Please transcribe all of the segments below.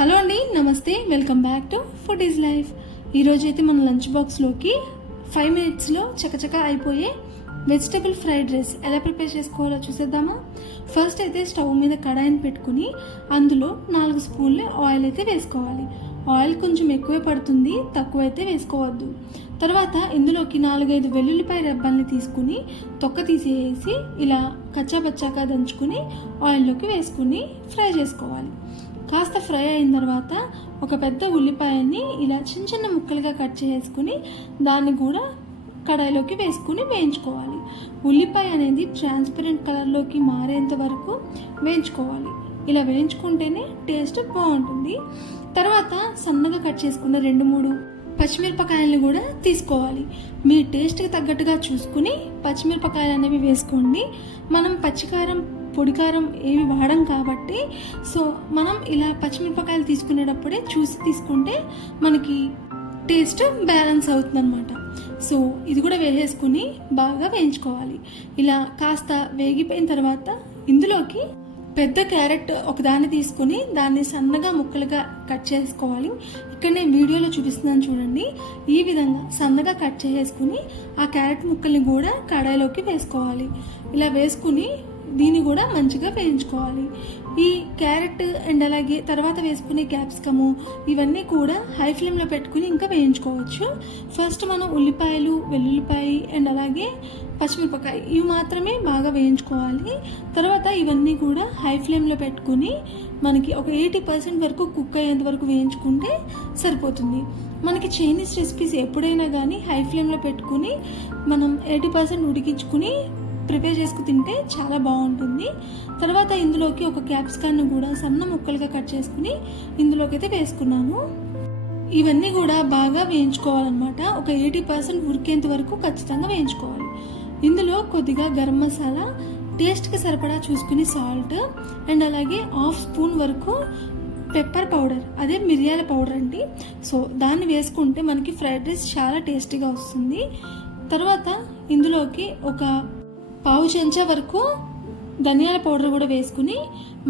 Hello అండి, నమస్తే, welcome back to food is life. ఈరోజు అయితే మన లంచ్ బాక్స్లోకి 5 మినిట్స్లో చకచకా అయిపోయే వెజిటబుల్ ఫ్రైడ్ రైస్ ఎలా ప్రిపేర్ చేసుకోవాలో చూసేద్దామా. ఫస్ట్ అయితే స్టవ్ మీద కడాయిని పెట్టుకుని అందులో 4 స్పూన్లు ఆయిల్ అయితే వేసుకోవాలి. ఆయిల్ కొంచెం ఎక్కువే పడుతుంది, తక్కువ అయితే వేసుకోవద్దు. తర్వాత ఇందులోకి 4-5 వెల్లుల్లిపాయ రెబ్బల్ని తీసుకుని తొక్క తీసేసి ఇలా కచ్చాపచ్చాగా దంచుకుని ఆయిల్లోకి వేసుకుని ఫ్రై చేసుకోవాలి. కాస్త ఫ్రై అయిన తర్వాత ఒక పెద్ద ఉల్లిపాయని ఇలా చిన్న చిన్న ముక్కలుగా కట్ చేసుకుని దాన్ని కూడా కడాయిలోకి వేసుకుని వేయించుకోవాలి. ఉల్లిపాయ అనేది ట్రాన్స్పరెంట్ కలర్లోకి మారేంత వరకు వేయించుకోవాలి. ఇలా వేయించుకుంటేనే టేస్ట్ బాగుంటుంది. తర్వాత సన్నగా కట్ చేసుకున్న 2-3 పచ్చిమిరపకాయలను కూడా తీసుకోవాలి. మీ టేస్ట్కి తగ్గట్టుగా చూసుకుని పచ్చిమిరపకాయలు అనేవి వేసుకోండి. మనం పచ్చికారం పొడికారం ఏవి వాడం కాబట్టి మనం ఇలా పచ్చిమిరపకాయలు తీసుకునేటప్పుడే చూసి తీసుకుంటే మనకి టేస్ట్ బ్యాలెన్స్ అవుతుంది అనమాట. ఇది కూడా వేసేసుకుని బాగా వేయించుకోవాలి. ఇలా కాస్త వేగిపోయిన తర్వాత ఇందులోకి పెద్ద క్యారెట్ ఒకదాన్ని తీసుకుని దాన్ని సన్నగా ముక్కలుగా కట్ చేసుకోవాలి. ఇక్కడ నేను వీడియోలో చూపిస్తున్నాను చూడండి. ఈ విధంగా సన్నగా కట్ చేసుకుని ఆ క్యారెట్ ముక్కల్ని కూడా కడాయిలోకి వేసుకోవాలి. ఇలా వేసుకుని దీన్ని కూడా మంచిగా వేయించుకోవాలి. ఈ క్యారెట్ అండ్ అలాగే తర్వాత వేసుకునే క్యాప్సికము ఇవన్నీ కూడా హై ఫ్లేమ్లో పెట్టుకుని ఇంకా వేయించుకోవచ్చు. ఫస్ట్ మనం ఉల్లిపాయలు, వెల్లుల్లిపాయ అండ్ అలాగే పచ్చిమిరపకాయ ఇవి మాత్రమే బాగా వేయించుకోవాలి. తర్వాత ఇవన్నీ కూడా హై ఫ్లేమ్లో పెట్టుకుని మనకి ఒక 80% వరకు కుక్ అయ్యేంత వరకు వేయించుకుంటే సరిపోతుంది. మనకి చైనీస్ రెసిపీస్ ఎప్పుడైనా కానీ హై ఫ్లేమ్లో పెట్టుకుని మనం 80% ఉడికించుకుని ప్రిపేర్ చేసుకు తింటే చాలా బాగుంటుంది. తర్వాత ఇందులోకి ఒక క్యాప్సికాన్ని కూడా సన్న ముక్కలుగా కట్ చేసుకుని ఇందులోకి అయితే వేసుకున్నాను. ఇవన్నీ కూడా బాగా వేయించుకోవాలన్నమాట. ఒక 80% ఉడికేంత వరకు ఖచ్చితంగా వేయించుకోవాలి. ఇందులో కొద్దిగా గరం మసాలా, టేస్ట్కి సరిపడా చూసుకుని సాల్ట్ అండ్ అలాగే 1/2 స్పూన్ వరకు పెప్పర్ పౌడర్, అదే మిరియాల పౌడర్ అండి. దాన్ని వేసుకుంటే మనకి ఫ్రైడ్ రైస్ చాలా టేస్టీగా వస్తుంది. తర్వాత ఇందులోకి ఒక 1/2 చెంచా వరకు ధనియాల పౌడర్ కూడా వేసుకుని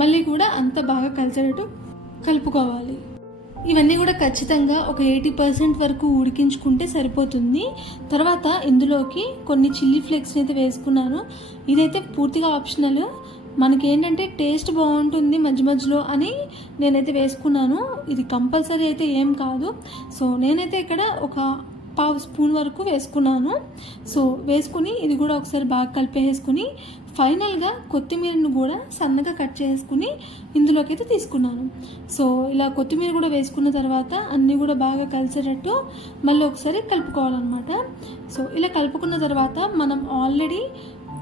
మళ్ళీ కూడా అంత బాగా కలిసేటట్టు కలుపుకోవాలి. ఇవన్నీ కూడా ఖచ్చితంగా ఒక 80% వరకు ఉడికించుకుంటే సరిపోతుంది. తర్వాత ఇందులోకి కొన్ని చిల్లీ ఫ్లేక్స్ని అయితే వేసుకున్నాను. ఇదైతే పూర్తిగా ఆప్షనల్. మనకేంటంటే టేస్ట్ బాగుంటుంది మధ్య మధ్యలో అని నేనైతే వేసుకున్నాను. ఇది కంపల్సరీ అయితే ఏం కాదు. నేనైతే ఇక్కడ ఒక 1/2 స్పూన్ వరకు వేసుకున్నాను. వేసుకుని ఇది కూడా ఒకసారి బాగా కలిపేసుకుని ఫైనల్గా కొత్తిమీరను కూడా సన్నగా కట్ చేసుకుని ఇందులోకి అయితే తీసుకున్నాను. ఇలా కొత్తిమీర కూడా వేసుకున్న తర్వాత అన్నీ కూడా బాగా కలిసేటట్టు మళ్ళీ ఒకసారి కలుపుకోవాలన్నమాట. ఇలా కలుపుకున్న తర్వాత మనం ఆల్రెడీ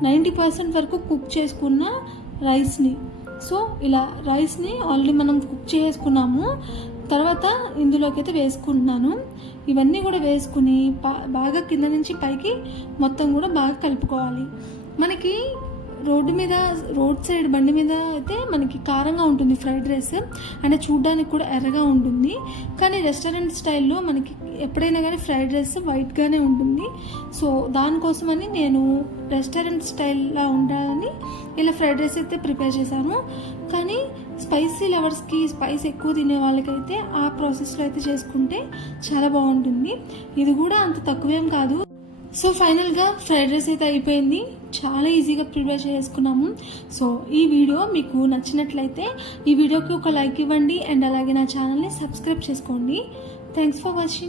90% వరకు కుక్ చేసుకున్న రైస్ని ఇలా రైస్ని ఆల్రెడీ మనం కుక్ చేసుకున్నాము. తర్వాత ఇందులోకి అయితే వేసుకుంటున్నాను. ఇవన్నీ కూడా వేసుకుని బాగా కింద నుంచి పైకి మొత్తం కూడా బాగా కలుపుకోవాలి. మనకి రోడ్ సైడ్ బండి మీద అయితే మనకి కారంగా ఉంటుంది ఫ్రైడ్ రైస్, అంటే చూడడానికి కూడా ఎర్రగా ఉంటుంది. కానీ రెస్టారెంట్ స్టైల్లో మనకి ఎప్పుడైనా కానీ ఫ్రైడ్ రైస్ వైట్గానే ఉంటుంది. దానికోసమని నేను రెస్టారెంట్ స్టైల్లా ఉండాలని ఇలా ఫ్రైడ్ రైస్ అయితే ప్రిపేర్ చేశాను. కానీ స్పైసీ లవర్స్కి, స్పైస్ ఎక్కువ తినే వాళ్ళకైతే ఆ ప్రాసెస్లో అయితే చేసుకుంటే చాలా బాగుంటుంది. ఇది కూడా అంత తక్కువేం కాదు. ఫైనల్గా ఫ్రైడ్ రైస్ అయితే అయిపోయింది. చాలా ఈజీగా ప్రిపేర్ చేసుకున్నాము. ఈ వీడియో మీకు నచ్చినట్లయితే ఈ వీడియోకి ఒక లైక్ ఇవ్వండి అండ్ అలాగే నా ఛానల్ని సబ్స్క్రైబ్ చేసుకోండి. Thanks for watching.